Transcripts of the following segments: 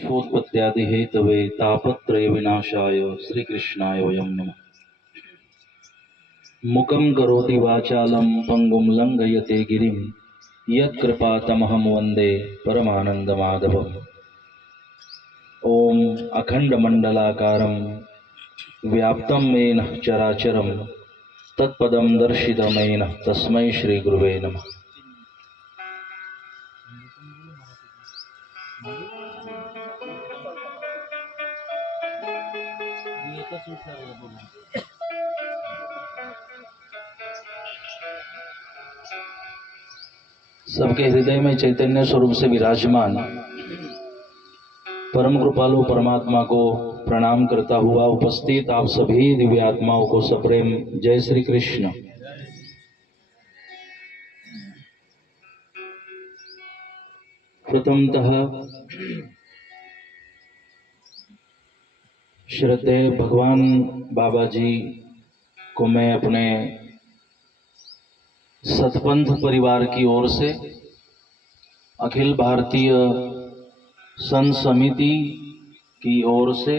शोत्पत्त्यादि Hathaway तापत्रय विनाशाय श्रीकृष्णाय वयं नमः। मुखं करोति वाचालं पंगुं लंघयते गिरिं यत्कृपातमहं वन्दे परमानन्दमाधवम्। ओम अखंडमंडलाकारं व्याप्तं येन चराचरं तत्पदं दर्शितं येन तस्मै श्रीगुरुवे नमः। सबके हृदय में चैतन्य स्वरूप से विराजमान परम कृपालु परमात्मा को प्रणाम करता हुआ उपस्थित आप सभी दिव्य आत्माओं को सप्रेम जय श्री कृष्ण। प्रथमतः श्रद्धेय भगवान बाबा जी को मैं अपने सतपंथ परिवार की ओर से अखिल भारतीय संत समिति की ओर से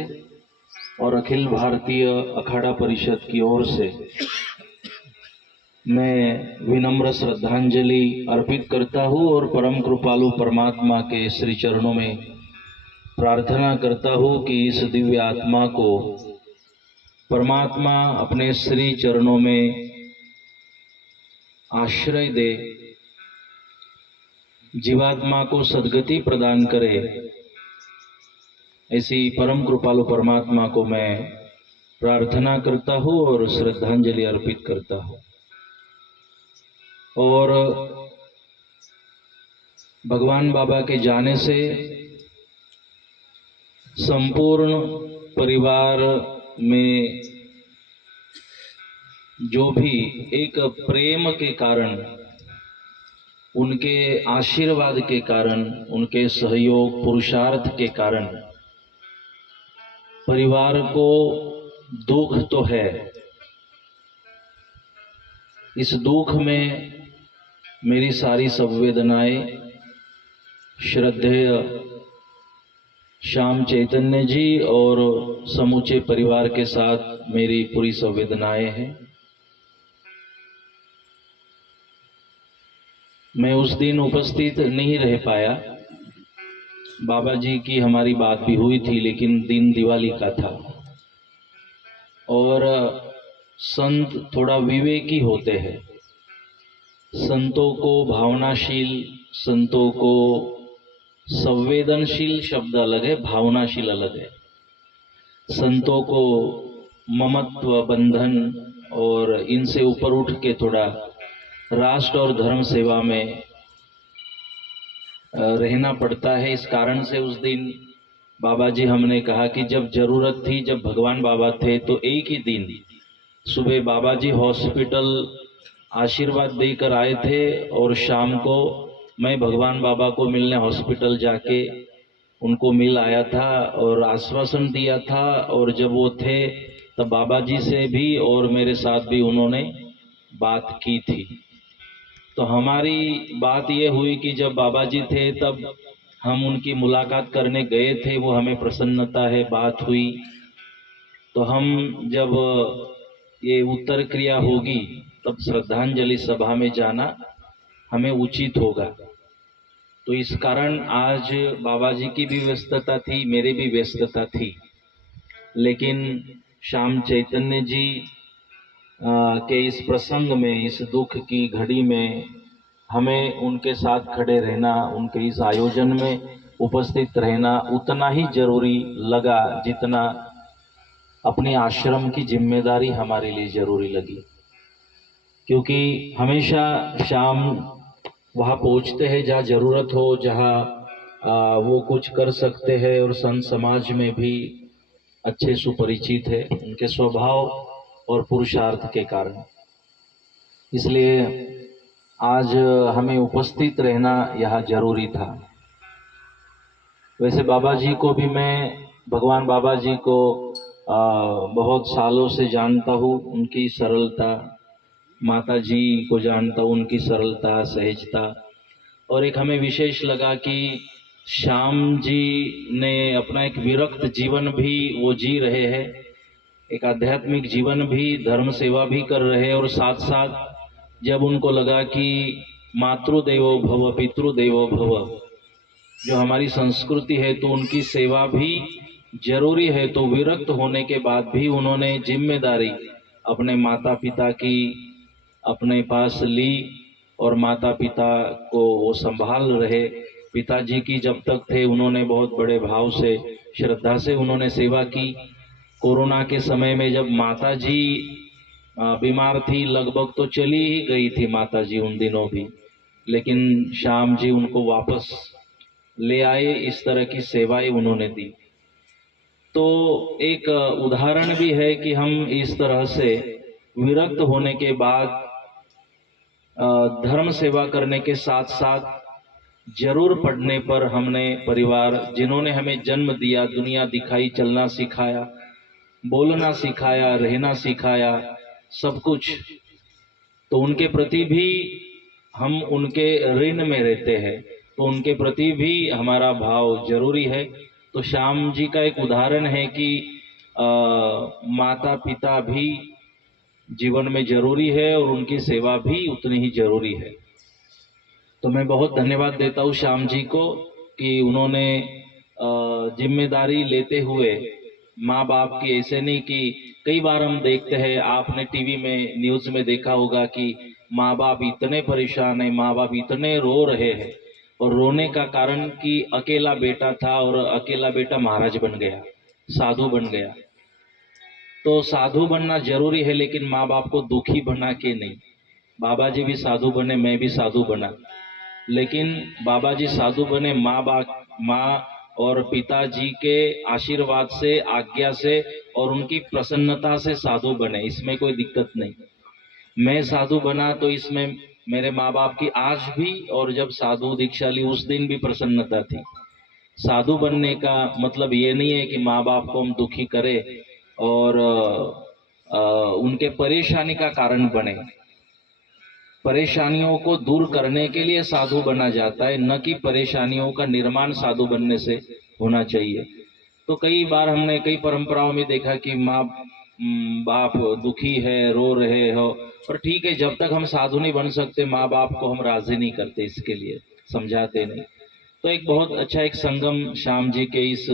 और अखिल भारतीय अखाड़ा परिषद की ओर से मैं विनम्र श्रद्धांजलि अर्पित करता हूँ और परम कृपालु परमात्मा के श्री चरणों में प्रार्थना करता हूँ कि इस दिव्य आत्मा को परमात्मा अपने श्री चरणों में आश्रय दे, जीवात्मा को सद्गति प्रदान करे। ऐसी परम कृपालु परमात्मा को मैं प्रार्थना करता हूँ और श्रद्धांजलि अर्पित करता हूँ। और भगवान बाबा के जाने से संपूर्ण परिवार में जो भी एक प्रेम के कारण, उनके आशीर्वाद के कारण, उनके सहयोग पुरुषार्थ के कारण परिवार को दुख तो है। इस दुख में मेरी सारी संवेदनाएं श्रद्धेय श्याम चैतन्य जी और समूचे परिवार के साथ मेरी पूरी संवेदनाएं हैं। मैं उस दिन उपस्थित नहीं रह पाया, बाबा जी की हमारी बात भी हुई थी, लेकिन दिन दिवाली का था और संत थोड़ा विवेकी होते हैं। संतों को भावनाशील, संतों को संवेदनशील शब्द अलग है, भावनाशील अलग है। संतों को ममत्व बंधन और इनसे ऊपर उठ के थोड़ा राष्ट्र और धर्म सेवा में रहना पड़ता है। इस कारण से उस दिन बाबा जी हमने कहा कि जब जरूरत थी, जब भगवान बाबा थे, तो एक ही दिन सुबह बाबा जी हॉस्पिटल आशीर्वाद देकर आए थे और शाम को मैं भगवान बाबा को मिलने हॉस्पिटल जाके उनको मिल आया था और आश्वासन दिया था। और जब वो थे तब बाबा जी से भी और मेरे साथ भी उन्होंने बात की थी। तो हमारी बात ये हुई कि जब बाबा जी थे तब हम उनकी मुलाकात करने गए थे, वो हमें प्रसन्नता है, बात हुई। तो हम जब ये उत्तर क्रिया होगी तब श्रद्धांजलि सभा में जाना हमें उचित होगा। तो इस कारण आज बाबा जी की भी व्यस्तता थी, मेरी भी व्यस्तता थी, लेकिन श्याम चैतन्य जी के इस प्रसंग में, इस दुख की घड़ी में हमें उनके साथ खड़े रहना, उनके इस आयोजन में उपस्थित रहना उतना ही जरूरी लगा जितना अपने आश्रम की जिम्मेदारी हमारे लिए जरूरी लगी। क्योंकि हमेशा शाम वहाँ पहुँचते हैं जहाँ जरूरत हो, जहाँ वो कुछ कर सकते हैं और संत समाज में भी अच्छे सुपरिचित है उनके स्वभाव और पुरुषार्थ के कारण। इसलिए आज हमें उपस्थित रहना यहाँ जरूरी था। वैसे बाबा जी को भी मैं, भगवान बाबा जी को बहुत सालों से जानता हूँ, उनकी सरलता, माता जी को जानता हूँ, उनकी सरलता सहजता। और एक हमें विशेष लगा कि श्याम जी ने अपना एक विरक्त जीवन भी वो जी रहे हैं, एक आध्यात्मिक जीवन भी, धर्म सेवा भी कर रहे हैं, और साथ साथ जब उनको लगा कि मातृदेवो भव पितृदेवो भव जो हमारी संस्कृति है तो उनकी सेवा भी जरूरी है, तो विरक्त होने के बाद भी उन्होंने जिम्मेदारी अपने माता पिता की अपने पास ली और माता पिता को वो संभाल रहे। पिताजी की जब तक थे उन्होंने बहुत बड़े भाव से श्रद्धा से उन्होंने सेवा की। कोरोना के समय में जब माता जी बीमार थी, लगभग तो चली ही गई थी माता जी उन दिनों भी, लेकिन श्याम जी उनको वापस ले आए, इस तरह की सेवाएं उन्होंने दी। तो एक उदाहरण भी है कि हम इस तरह से विरक्त होने के बाद धर्म सेवा करने के साथ साथ जरूर पढ़ने पर हमने परिवार जिन्होंने हमें जन्म दिया, दुनिया दिखाई, चलना सिखाया, बोलना सिखाया, रहना सिखाया, सब कुछ, तो उनके प्रति भी हम उनके ऋण में रहते हैं, तो उनके प्रति भी हमारा भाव जरूरी है। तो श्याम जी का एक उदाहरण है कि माता पिता भी जीवन में जरूरी है और उनकी सेवा भी उतनी ही जरूरी है। तो मैं बहुत धन्यवाद देता हूँ श्याम जी को कि उन्होंने जिम्मेदारी लेते हुए माँ बाप की, ऐसे नहीं कि कई बार हम देखते हैं, आपने टीवी में न्यूज में देखा होगा कि माँ बाप इतने परेशान है, माँ बाप इतने रो रहे हैं, और रोने का कारण कि अकेला बेटा था और अकेला बेटा महाराज बन गया, साधु बन गया। तो साधु बनना जरूरी है, लेकिन माँ बाप को दुखी बना के नहीं। बाबा जी भी साधु बने, मैं भी साधु बना, लेकिन बाबा जी साधु बने माँ और पिताजी के आशीर्वाद से, आज्ञा से और उनकी प्रसन्नता से साधु बने, इसमें कोई दिक्कत नहीं। मैं साधु बना तो इसमें मेरे माँ बाप की आज भी, और जब साधु दीक्षा ली उस दिन भी प्रसन्नता थी। साधु बनने का मतलब ये नहीं है कि माँ बाप को हम दुखी करें और उनके परेशानी का कारण बने। परेशानियों को दूर करने के लिए साधु बना जाता है, न कि परेशानियों का निर्माण साधु बनने से होना चाहिए। तो कई बार हमने कई परंपराओं में देखा कि माँ बाप दुखी है, रो रहे हो, और ठीक है, जब तक हम साधु नहीं बन सकते माँ बाप को हम राजी नहीं करते, इसके लिए समझाते नहीं। तो एक बहुत अच्छा एक संगम श्याम जी के इस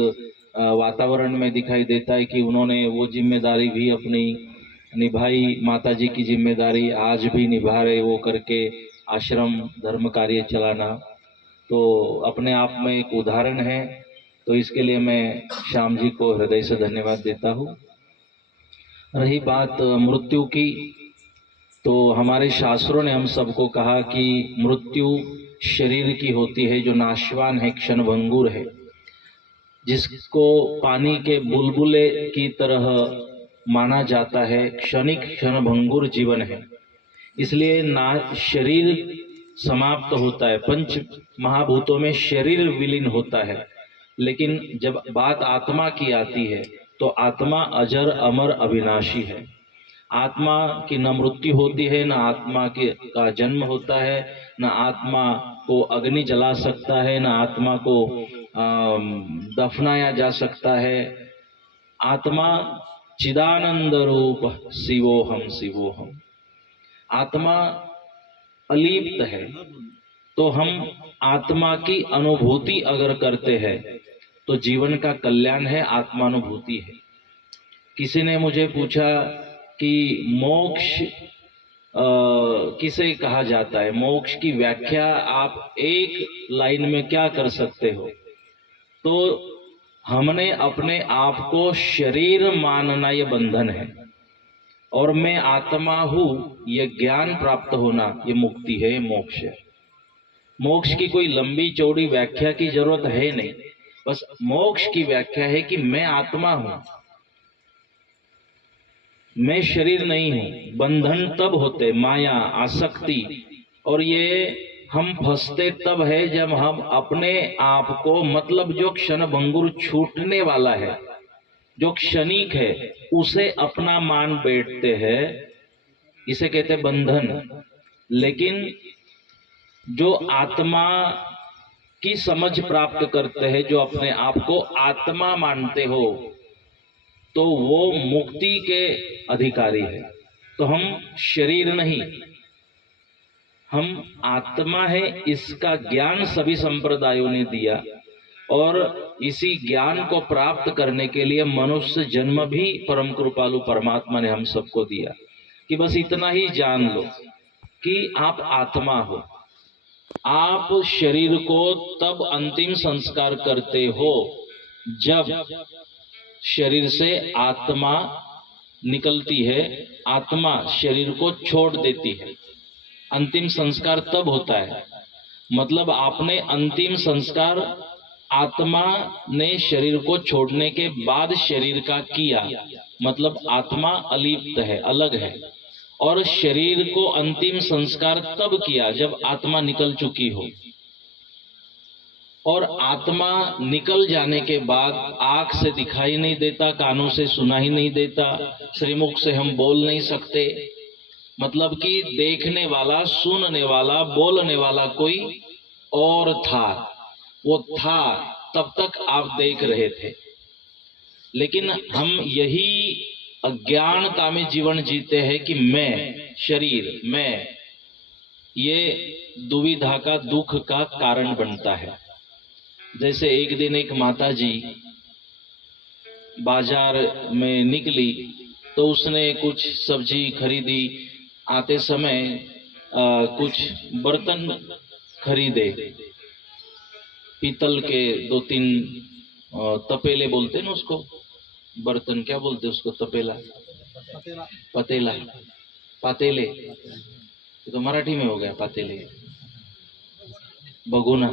वातावरण में दिखाई देता है कि उन्होंने वो जिम्मेदारी भी अपनी निभाई, माता जी की जिम्मेदारी आज भी निभा रहे, वो करके आश्रम धर्म कार्य चलाना, तो अपने आप में एक उदाहरण है। तो इसके लिए मैं श्याम जी को हृदय से धन्यवाद देता हूँ। रही बात मृत्यु की, तो हमारे शास्त्रों ने हम सबको कहा कि मृत्यु शरीर की होती है जो नाशवान है, क्षणभंगुर है, जिसको पानी के बुलबुले की तरह माना जाता है, क्षणिक क्षणभंगुर जीवन है। इसलिए ना शरीर समाप्त होता है, पंच महाभूतों में शरीर विलीन होता है, लेकिन जब बात आत्मा की आती है तो आत्मा अजर अमर अविनाशी है। आत्मा की न मृत्यु होती है, न आत्मा का जन्म होता है, न आत्मा को अग्नि जला सकता है, न आत्मा को दफनाया जा सकता है। आत्मा चिदानंद रूप शिवोहम शिवोहम, आत्मा अलिप्त है। तो हम आत्मा की अनुभूति अगर करते हैं तो जीवन का कल्याण है, आत्मानुभूति है। किसी ने मुझे पूछा कि मोक्ष किसे कहा जाता है, मोक्ष की व्याख्या आप एक लाइन में क्या कर सकते हो? तो हमने अपने आप को शरीर मानना ये बंधन है, और मैं आत्मा हूं ये ज्ञान प्राप्त होना ये मुक्ति है, ये मोक्ष है। मोक्ष की कोई लंबी चौड़ी व्याख्या की जरूरत है नहीं, बस मोक्ष की व्याख्या है कि मैं आत्मा हूं, मैं शरीर नहीं हूं। बंधन तब होते, माया आसक्ति, और ये हम फंसते तब है जब हम अपने आप को, मतलब जो क्षणभंगुर छूटने वाला है, जो क्षणिक है, उसे अपना मान बैठते हैं, इसे कहते बंधन। लेकिन जो आत्मा की समझ प्राप्त करते हैं, जो अपने आप को आत्मा मानते हो, तो वो मुक्ति के अधिकारी है। तो हम शरीर नहीं, हम आत्मा है, इसका ज्ञान सभी संप्रदायों ने दिया। और इसी ज्ञान को प्राप्त करने के लिए मनुष्य जन्म भी परम कृपालु परमात्मा ने हम सबको दिया, कि बस इतना ही जान लो कि आप आत्मा हो। आप शरीर को तब अंतिम संस्कार करते हो जब शरीर से आत्मा निकलती है, आत्मा शरीर को छोड़ देती है। अंतिम संस्कार तब होता है, मतलब आपने अंतिम संस्कार आत्मा ने शरीर को छोड़ने के बाद शरीर का किया, मतलब आत्मा अलिप्त है, अलग है। और शरीर को अंतिम संस्कार तब किया जब आत्मा निकल चुकी हो। और आत्मा निकल जाने के बाद आंख से दिखाई नहीं देता, कानों से सुना ही नहीं देता, श्रीमुख से हम बोल नहीं सकते, मतलब कि देखने वाला, सुनने वाला, बोलने वाला कोई और था। वो था तब तक आप देख रहे थे, लेकिन हम यही अज्ञानता में जीवन जीते हैं कि मैं शरीर, मैं, ये दुविधा का, दुख का कारण बनता है। जैसे एक दिन एक माता जी बाजार में निकली, तो उसने कुछ सब्जी खरीदी। आते समय कुछ बर्तन खरीदे, पीतल के 2-3 तपेले बोलते ना उसको, बर्तन क्या बोलते उसको, तपेला, पतेला, पातेले, ये तो मराठी में हो गया पातेले, भगोना,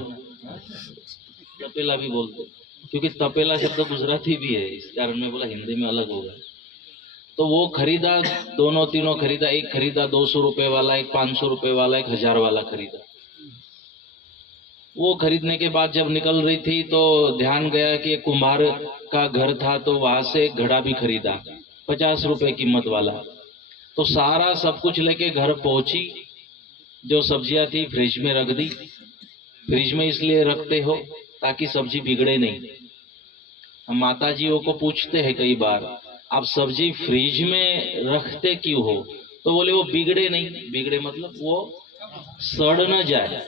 तपेला भी बोलते, क्योंकि तपेला शब्द गुजराती भी है, इस कारण में बोला हिंदी में अलग होगा। तो वो खरीदा, दोनों तीनों खरीदा, एक खरीदा 200 रुपए वाला, एक 500 रुपए वाला, एक 1000 वाला खरीदा। वो खरीदने के बाद जब निकल रही थी तो ध्यान गया कि एक कुम्हार का घर था, तो वहां से एक घड़ा भी खरीदा 50 रुपए कीमत वाला। तो सारा सब कुछ लेके घर पहुंची, जो सब्जियां थी फ्रिज में रख दी। फ्रिज में इसलिए रखते हो ताकि सब्जी बिगड़े नहीं। हम माताजियों को पूछते हैं कई बार, आप सब्जी फ्रिज में रखते क्यों हो? तो बोले वो बिगड़े नहीं। बिगड़े मतलब वो सड़ न जाए,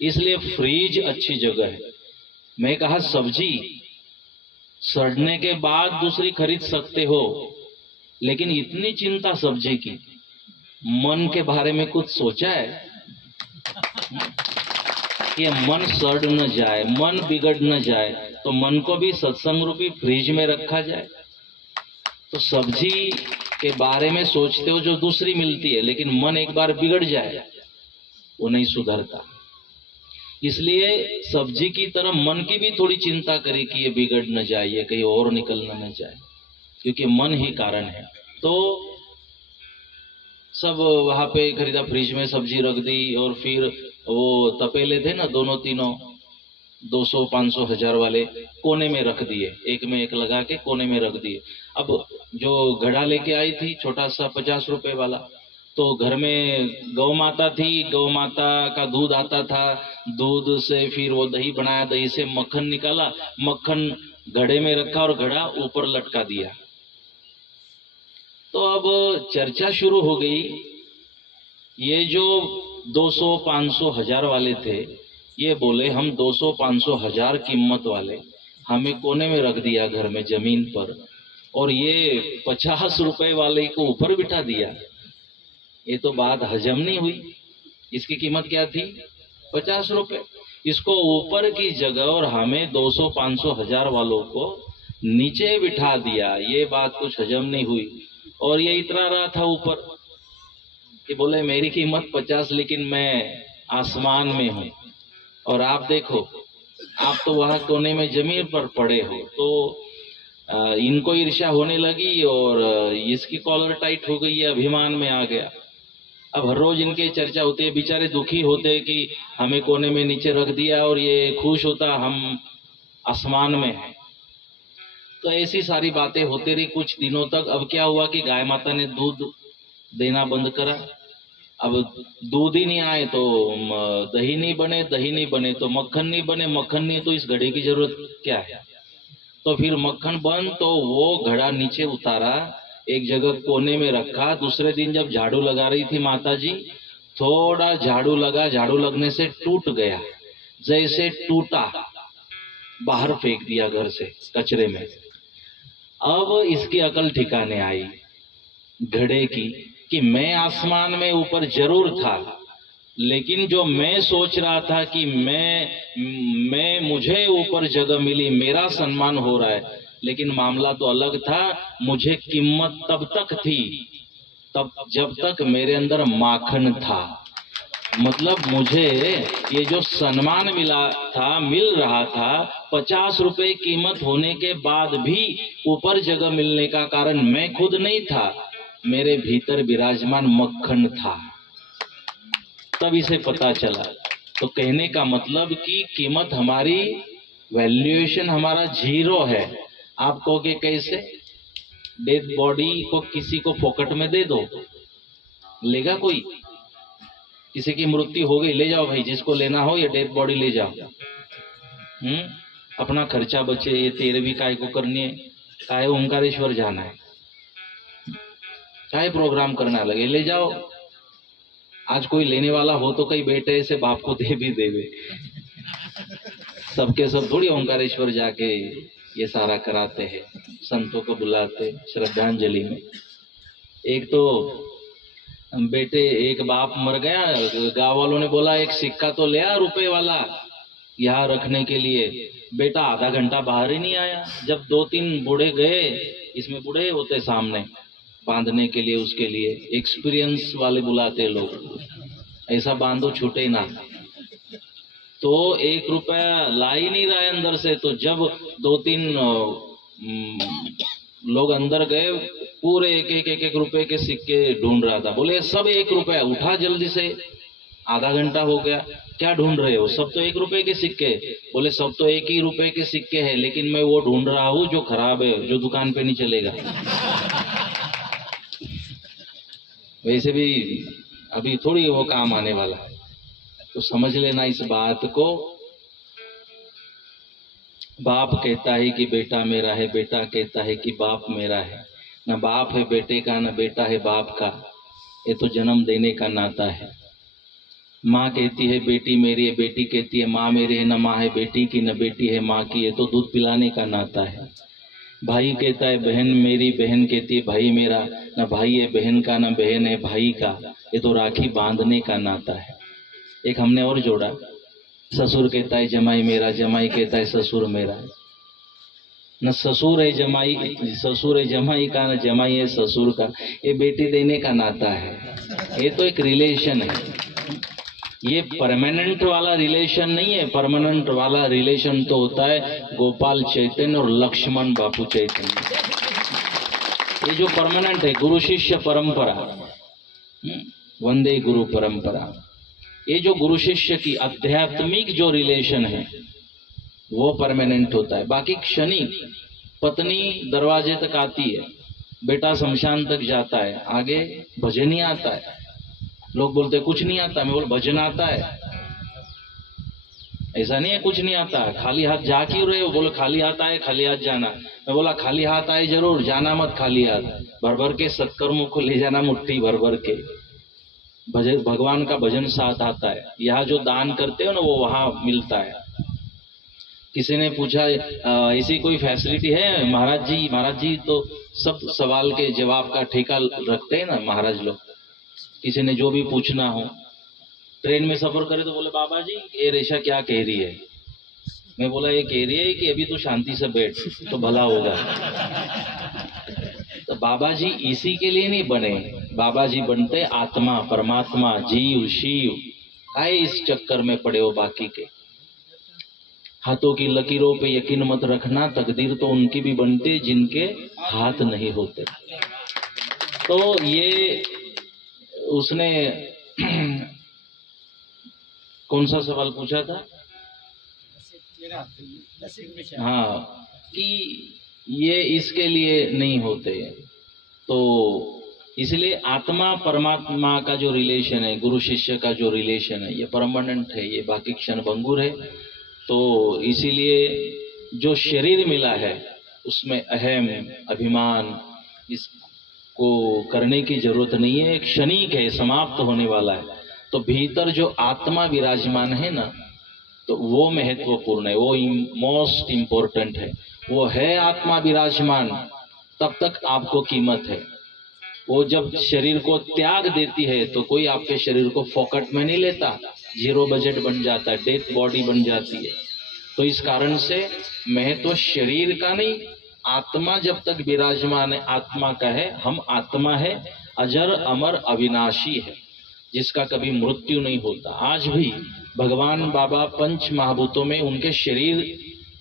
इसलिए फ्रिज अच्छी जगह है। मैं कहा सब्जी सड़ने के बाद दूसरी खरीद सकते हो, लेकिन इतनी चिंता सब्जी की, मन के बारे में कुछ सोचा है कि मन सड़ न जाए, मन बिगड़ न जाए, तो मन को भी सत्संग रूपी फ्रिज में रखा जाए। तो सब्जी के बारे में सोचते हो जो दूसरी मिलती है, लेकिन मन एक बार बिगड़ जाए वो नहीं सुधरता। इसलिए सब्जी की तरह मन की भी थोड़ी चिंता करे कि ये बिगड़ न जाए, ये कहीं और निकल न जाए, क्योंकि मन ही कारण है। तो सब वहां पे खरीदा, फ्रिज में सब्जी रख दी, और फिर वो तपेले थे ना दोनों तीनों 200, 500, 1000 वाले, कोने में रख दिए, एक में एक लगा के कोने में रख दिए। अब जो घड़ा लेके आई थी छोटा सा 50 रुपए वाला, तो घर में गौ माता थी, गौ माता का दूध आता था, दूध से फिर वो दही बनाया, दही से मक्खन निकाला, मक्खन घड़े में रखा और घड़ा ऊपर लटका दिया। तो अब चर्चा शुरू हो गई। ये जो 200, 500, 1000 वाले थे, ये बोले हम 200, 500, 1000 कीमत वाले हमें कोने में रख दिया घर में जमीन पर, और ये 50 रुपए वाले को ऊपर बिठा दिया। ये तो बात हजम नहीं हुई। इसकी कीमत क्या थी? 50 रुपए। इसको ऊपर की जगह और हमें 200, 500, 1000 वालों को नीचे बिठा दिया। ये बात कुछ हजम नहीं हुई। और ये इतना रहा था ऊपर कि बोले मेरी कीमत 50, लेकिन मैं आसमान में हूँ, और आप देखो आप तो वहां कोने में जमीन पर पड़े हो। तो इनको ईर्ष्या होने लगी, और इसकी कॉलर टाइट हो गई है, अभिमान में आ गया। अब हर रोज इनके चर्चा होती है, बेचारे दुखी होते कि हमें कोने में नीचे रख दिया, और ये खुश होता हम आसमान में हैं। तो ऐसी सारी बातें होती रही कुछ दिनों तक। अब क्या हुआ कि गाय माता ने दूध देना बंद करा, अब दूध ही नहीं आए तो दही नहीं बने, दही नहीं बने तो मक्खन नहीं बने, मक्खन नहीं तो इस घड़े की जरूरत क्या है। तो फिर मक्खन बन तो वो घड़ा नीचे उतारा, एक जगह कोने में रखा। दूसरे दिन जब झाड़ू लगा रही थी माता जी, थोड़ा झाड़ू लगा, झाड़ू लगने से टूट गया। जैसे टूटा बाहर फेंक दिया घर से कचरे में। अब इसकी अकल ठिकाने आई घड़े की कि मैं आसमान में ऊपर जरूर था, लेकिन जो मैं सोच रहा था कि मैं मुझे ऊपर जगह मिली, मेरा सम्मान हो रहा है, लेकिन मामला तो अलग था। मुझे कीमत तब तक थी तब जब तक मेरे अंदर माखन था। मतलब मुझे ये जो सम्मान मिला था, मिल रहा था, 50 रुपए कीमत होने के बाद भी ऊपर जगह मिलने का कारण मैं खुद नहीं था, मेरे भीतर विराजमान मक्खन था। तब इसे पता चला। तो कहने का मतलब कि कीमत हमारी, वैल्यूएशन हमारा जीरो है। आप कहोगे कैसे? डेड बॉडी को किसी को फोकट में दे दो, लेगा कोई? किसी की मृत्यु हो गई, ले जाओ भाई, जिसको लेना हो ये डेड बॉडी ले जाओ। अपना खर्चा बचे, ये 13वीं काय को करनी है, काहे ओंकारेश्वर जाना है, काहे प्रोग्राम करना लगे, ले जाओ। आज कोई लेने वाला हो तो कई बेटे से बाप को दे भी देवे। सबके सब थोड़ी ओंकारेश्वर जाके ये सारा कराते हैं, संतों को बुलाते श्रद्धांजलि में। एक तो बेटे, एक बाप मर गया, गांव वालों ने बोला एक सिक्का तो ले आ रुपए वाला यहाँ रखने के लिए। बेटा आधा घंटा बाहर ही नहीं आया। जब 2-3 बूढ़े गए, इसमें बूढ़े होते सामने बांधने के लिए, उसके लिए एक्सपीरियंस वाले बुलाते लोग, ऐसा बांधो छूटे ना। तो 1 रुपया ला ही नहीं रहा है अंदर से। तो जब 2-3 लोग अंदर गए, पूरे एक रुपए के सिक्के ढूंढ रहा था। बोले सब 1 रुपया, उठा जल्दी से, आधा घंटा हो गया, क्या ढूंढ रहे हो? सब तो 1 रुपए के सिक्के। बोले सब तो 1 ही रुपए के सिक्के हैं, लेकिन मैं वो ढूंढ रहा हूँ जो खराब है, जो दुकान पे नहीं चलेगा। वैसे भी अभी थोड़ी वो काम आने वाला है। तो समझ लेना इस बात को। बाप कहता है कि बेटा मेरा है, बेटा कहता है कि बाप मेरा है। न बाप है बेटे का, न बेटा है बाप का, ये तो जन्म देने का नाता है। माँ कहती है बेटी मेरी है, बेटी कहती है माँ मेरी है। न माँ है बेटी की, न बेटी है माँ की, ये तो दूध पिलाने का नाता है। भाई कहता है बहन मेरी, बहन कहती है भाई मेरा। न भाई है बहन का, न बहन है भाई का, ये तो राखी बांधने का नाता है। एक हमने और जोड़ा, ससुर कहता है जमाई मेरा, जमाई कहता है ससुर मेरा। न ससुर है जमाई, ससुर है जमाई का, न जमाई है ससुर का, ये बेटी देने का नाता है। ये तो एक रिलेशन है, ये परमानेंट वाला रिलेशन नहीं है। परमानेंट वाला रिलेशन तो होता है गोपाल चैतन्य और लक्ष्मण बापू चैतन्य। ये जो परमानेंट है, गुरु शिष्य परंपरा, वंदे गुरु परंपरा, ये जो गुरु शिष्य की आध्यात्मिक जो रिलेशन है वो परमानेंट होता है। बाकी क्षणिक, पत्नी दरवाजे तक आती है, बेटा शमशान तक जाता है, आगे भजन ही आता है। लोग बोलते कुछ नहीं आता, मैं बोल भजन आता है। ऐसा नहीं है कुछ नहीं आता, खाली हाथ जा क्यों रहे हो? बोलो खाली हाथ आए, खाली हाथ जाना। मैं बोला खाली हाथ आए जरूर, जाना मत खाली हाथ। भर भर के सत्कर्मों को ले जाना, मुट्ठी भर भर के। भजन, भगवान का भजन साथ आता है। यहाँ जो दान करते हो ना वो वहां मिलता है। किसी ने पूछा ऐसी कोई फैसिलिटी है महाराज जी? महाराज जी तो सब सवाल के जवाब का ठेका रखते हैं ना महाराज लोग। किसी ने जो भी पूछना हो, ट्रेन में सफर करे तो बोले बाबा जी ये रेशा क्या कह रही है? मैं बोला ये कह रही है कि अभी तो शांति से बैठ तो भला होगा। तो बाबा जी इसी के लिए नहीं बने, बाबा जी बनते आत्मा, परमात्मा, जीव, शिव। आए इस चक्कर में पड़े हो बाकी के। हाथों की लकीरों पे यकीन मत रखना, तकदीर तो उनकी भी बनती जिनके हाथ नहीं होते। तो ये उसने कौन सा सवाल पूछा था? हाँ, कि ये इसके लिए नहीं होते। तो इसलिए आत्मा परमात्मा का जो रिलेशन है, गुरु शिष्य का जो रिलेशन है, ये परमानेंट है, ये बाकी क्षण भंगुर है। तो इसीलिए जो शरीर मिला है उसमें अहम अभिमान इसको करने की जरूरत नहीं है, एक क्षणिक है, समाप्त होने वाला है। तो भीतर जो आत्मा विराजमान है ना, तो वो महत्वपूर्ण है, वो मोस्ट इम्पोर्टेंट है। वो है आत्मा विराजमान, तब तक आपको कीमत है। वो जब शरीर को त्याग देती है तो कोई आपके शरीर को फोकट में नहीं लेता, जीरो बजट बन जाता है, डेथ बॉडी बन जाती है। तो इस कारण से महत्व शरीर का नहीं, आत्मा जब तक विराजमान है, आत्मा का है। हम आत्मा है, अजर अमर अविनाशी है, जिसका कभी मृत्यु नहीं होता। आज भी भगवान बाबा पंच महाभूतों में उनके शरीर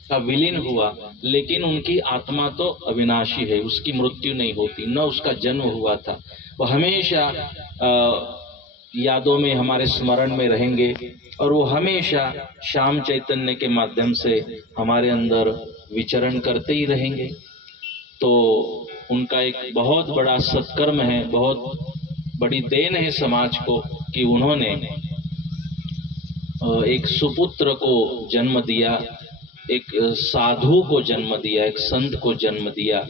का विलीन हुआ, लेकिन उनकी आत्मा तो अविनाशी है, उसकी मृत्यु नहीं होती, न उसका जन्म हुआ था। वो हमेशा यादों में, हमारे स्मरण में रहेंगे, और वो हमेशा श्याम चैतन्य के माध्यम से हमारे अंदर विचरण करते ही रहेंगे। तो उनका एक बहुत बड़ा सत्कर्म है, बहुत बड़ी देन है समाज को कि उन्होंने एक सुपुत्र को जन्म दिया, एक साधु को जन्म दिया, एक संत को जन्म दिया।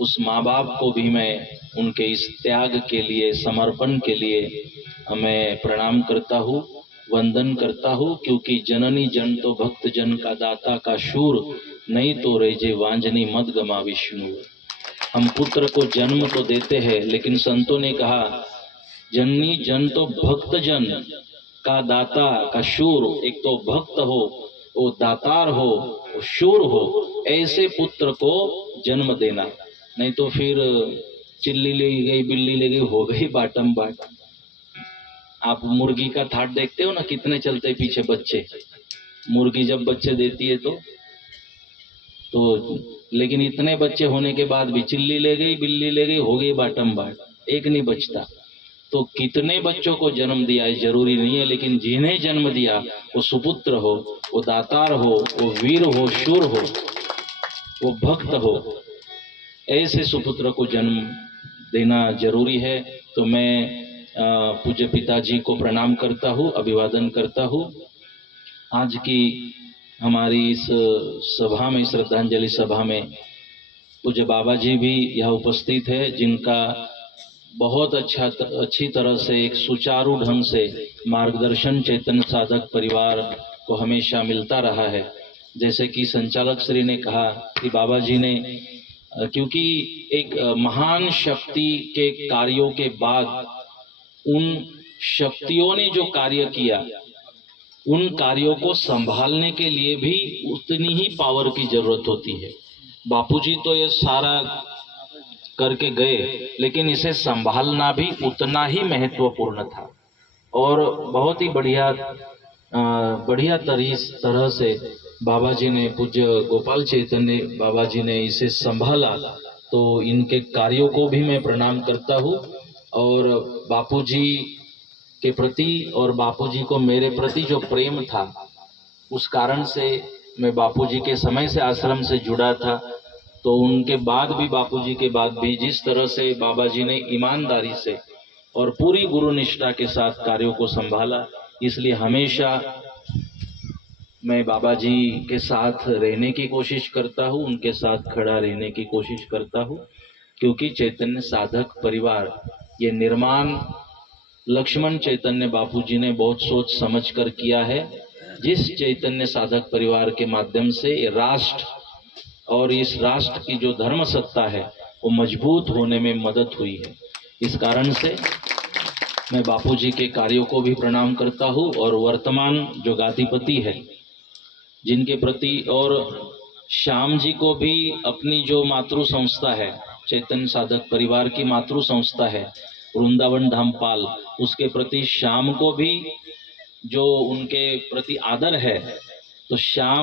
उस माँ बाप को भी मैं उनके इस त्याग के लिए, समर्पण के लिए मैं प्रणाम करता हूँ, वंदन करता हूँ। क्योंकि जननी जन तो भक्त जन का दाता का शूर, नहीं तो रेजे वांजनी मत गमा विष्णु। हम पुत्र को जन्म तो देते हैं, लेकिन संतों ने कहा जननी जन तो भक्त जन का दाता का शूर। एक तो भक्त हो, वो दातार हो, वो शूर हो, ऐसे पुत्र को जन्म देना। नहीं तो फिर चिल्ली ले गई, बिल्ली ले गई, हो गई बाटम बाट। आप मुर्गी का थाट देखते हो ना, कितने चलते पीछे बच्चे। मुर्गी जब बच्चे देती है तो लेकिन इतने बच्चे होने के बाद भी चिल्ली ले गई, बिल्ली ले गई, हो गई बाटम बाट, एक नहीं बचता। तो कितने बच्चों को जन्म दिया है जरूरी नहीं है, लेकिन जिन्हें जन्म दिया वो सुपुत्र हो, वो दातार हो, वो वीर हो, शूर हो, वो भक्त हो, ऐसे सुपुत्र को जन्म देना जरूरी है। तो मैं पूज्य पिताजी को प्रणाम करता हूँ, अभिवादन करता हूँ। आज की हमारी इस सभा में, श्रद्धांजलि सभा में पूज्य बाबा जी भी यहाँ उपस्थित है, जिनका बहुत अच्छी तरह से, एक सुचारू ढंग से मार्गदर्शन चैतन्य साधक परिवार को हमेशा मिलता रहा है। जैसे कि संचालक श्री ने कहा कि बाबा जी ने, क्योंकि एक महान शक्ति के कार्यों के बाद उन शक्तियों ने जो कार्य किया, उन कार्यों को संभालने के लिए भी उतनी ही पावर की जरूरत होती है। बापूजी तो ये सारा करके गए, लेकिन इसे संभालना भी उतना ही महत्वपूर्ण था। और बहुत ही बढ़िया तरह से बाबा जी ने, पूज्य गोपाल चैतन्य बाबा जी ने इसे संभाला। तो इनके कार्यों को भी मैं प्रणाम करता हूँ। और बापूजी के प्रति और बापूजी को मेरे प्रति जो प्रेम था, उस कारण से मैं बापूजी के समय से आश्रम से जुड़ा था। तो उनके बाद भी, बापूजी के बाद भी, जिस तरह से बाबा जी ने ईमानदारी से और पूरी गुरु निष्ठा के साथ कार्यों को संभाला, इसलिए हमेशा मैं बाबा जी के साथ रहने की कोशिश करता हूँ, उनके साथ खड़ा रहने की कोशिश करता हूँ। क्योंकि चैतन्य साधक परिवार, ये निर्माण लक्ष्मण चैतन्य बापूजी ने बहुत सोच समझ कर किया है। जिस चैतन्य साधक परिवार के माध्यम से राष्ट्र और इस राष्ट्र की जो धर्म सत्ता है वो मजबूत होने में मदद हुई है। इस कारण से मैं बापूजी के कार्यों को भी प्रणाम करता हूँ। और वर्तमान जो गादीपति है, जिनके प्रति, और श्याम जी को भी अपनी जो मातृ संस्था है, चैतन्य साधक परिवार की मातृ संस्था है वृंदावन धामपाल, उसके प्रति श्याम को भी जो उनके प्रति आदर है, तो श्याम